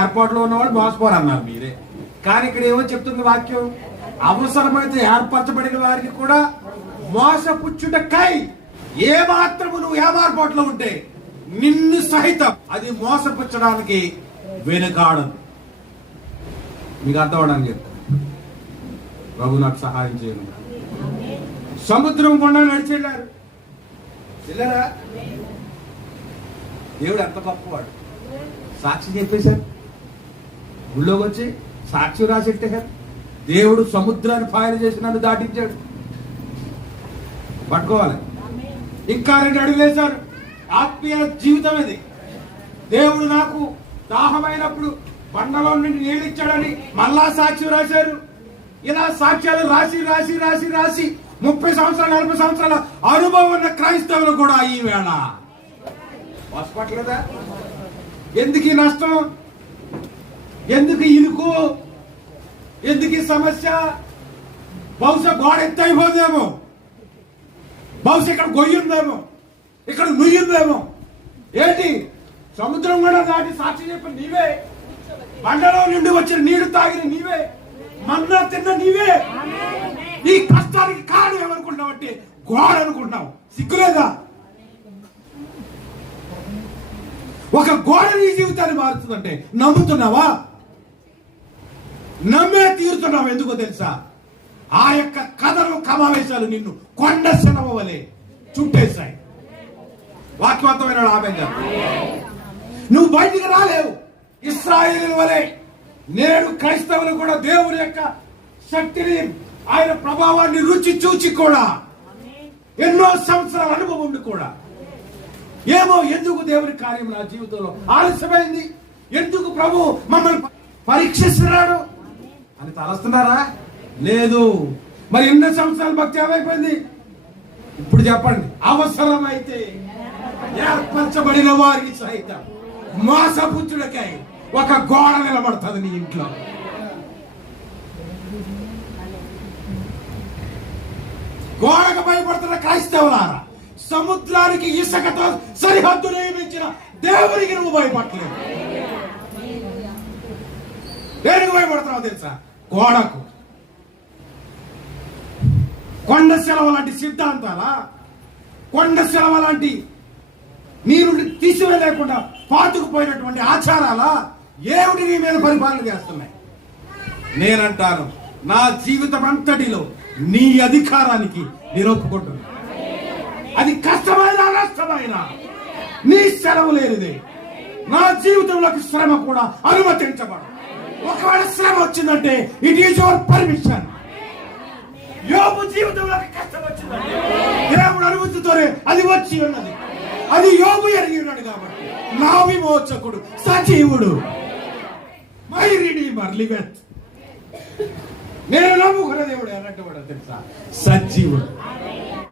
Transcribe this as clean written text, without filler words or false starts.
ఏర్పాట్లో ఉన్నవాళ్ళు మోసపోరు అన్నారు మీరే. కానీ ఇక్కడ ఏమో చెప్తుంది వాక్యం, అవసరమైతే ఏర్పరచబడిన వారికి కూడా మోసపుచ్చుటకై ఏ మాత్రము నువ్వు ఏమార్పాట్లో ఉంటే నిన్ను సహితం అది మోసపుచ్చడానికి వెనుకాడదు. మీకు అర్థం అవడానికి చెప్తాను. ప్రభు నాకు సహాయం చేయను. సముద్రం గుండా నడిచి వెళ్ళారు. వెళ్ళారా? దేవుడు ఎంత గొప్పవాడు. సాక్షి చెప్పేశారు. ఊళ్ళోకి వచ్చి సాక్షి రాసెట్టారు. దేవుడు సముద్రాన్ని ఫైర్ చేసి నన్ను దాటించాడు. పట్టుకోవాలి. ఇంకా 2 అడుగులు వేశారు. ఆత్మీయ జీవితం ఇది. దేవుడు నాకు దాహమైనప్పుడు బండలో నుండి నీళ్ళు ఇచ్చాడని మళ్ళా సాక్షి రాశారు. ఇలా సాక్ష్యాలు రాసి రాసి రాసి రాసి 30 సంవత్సరాలు 40 సంవత్సరాల అనుభవం ఉన్న క్రైస్తవులు కూడా ఈ వేళ మోసపట్లేదా? ఎందుకు ఈ నష్టం? ఎందుకు ఇరుకు? ఎందుకు ఈ సమస్య? బహుశా గోడ ఎత్తైపోదేమో, బహుశా ఇక్కడ గొయ్యుందేమో, ఇక్కడ నుయ్యుందేమో. ఏంటి? సముద్రం కూడా దాటి సాక్షి చెప్పిన నీవే, బండలో నుండి వచ్చిన నీళ్లు తాగిన నీవే, మన్నా తిన్న నీవే. నీ కష్టానికి కారణం ఏమనుకుంటావు అంటే గోడ అనుకుంటున్నావు. సిగ్గులేదా? ఒక గోడ నీ జీవితాన్ని మారుతుందంటే నమ్ముతున్నావా? నమ్మే తీరుతున్నావు. ఎందుకో తెలుసా? ఆ యొక్క కథలు కమావేశాలు నిన్ను కొండ శిలవ వలె చుట్టేశాయి. వాక్యవంతమైన ఆమె. నువ్వు బయటికి రాలేవు. ఇశ్రాయేలు వలె నేడు క్రైస్తవులు కూడా దేవుని యొక్క శక్తిని, ఆయన ప్రభావాన్ని రుచి చూచి కూడా ఎన్నో సంవత్సరాల అనుభవం ఉండి కూడా ఏమో ఎందుకు దేవుని కార్యం నా జీవితంలో ఆలస్యమైంది, ఎందుకు ప్రభు మమ్మల్ని పరీక్షిస్తున్నాడు అని తలస్తున్నారా? లేదు. మరి ఎన్నో సంవత్సరాల భక్తి ఏమైపోయింది? ఇప్పుడు చెప్పండి. అవసరమైతే ఏర్పరచబడిన వారికి సహితం మోసపుచ్చులకై ఒక గోడ నిలబడుతుంది నీ ఇంట్లో. గోడకు భయపడుతున్న క్రైస్తవులారా, సముద్రానికి ఇసుకతో సరిహద్దు నియమించిన దేవునికి నువ్వు భయపడలేదు. దేనికి భయపడుతున్నావు తెలుసా? గోడకు. కొండ సెలవు లాంటి సిద్ధాంతాల, కొండ సెలవు లాంటి నీరు తీసివేయలేకుండా పాతుకుపోయినటువంటి ఆచారాల ఏమిటి నీ మీద పరిపాలన చేస్తున్నాయి? నేనంటాను, నా జీవితం అంతటిలో నీ అధికారానికి నేను ఒప్పుకుంటున్నా. అది కష్టమైన నష్టమైన నీ సెలవు లేనిదే నా జీవితంలోకి శ్రమ కూడా అనుమతించబడు. ఒకవేళ శ్రమ వచ్చిందంటే ఇట్ ఈజ్ యువర్ పర్మిషన్. యోబు జీవితంలోకి కష్టం వచ్చిందంటే దేవుడు అనుమతితోనే అది వచ్చి ఉన్నది. అది యోబు ఎరిగి ఉన్నాడు కాబట్టి నా విమోచకుడు సజీవుడు, మై రిడీమర్ లివెత్. నేను నమ్ముకున్న దేవుడు ఎలాంటి వాడో తెలుసా? సజీవుడు.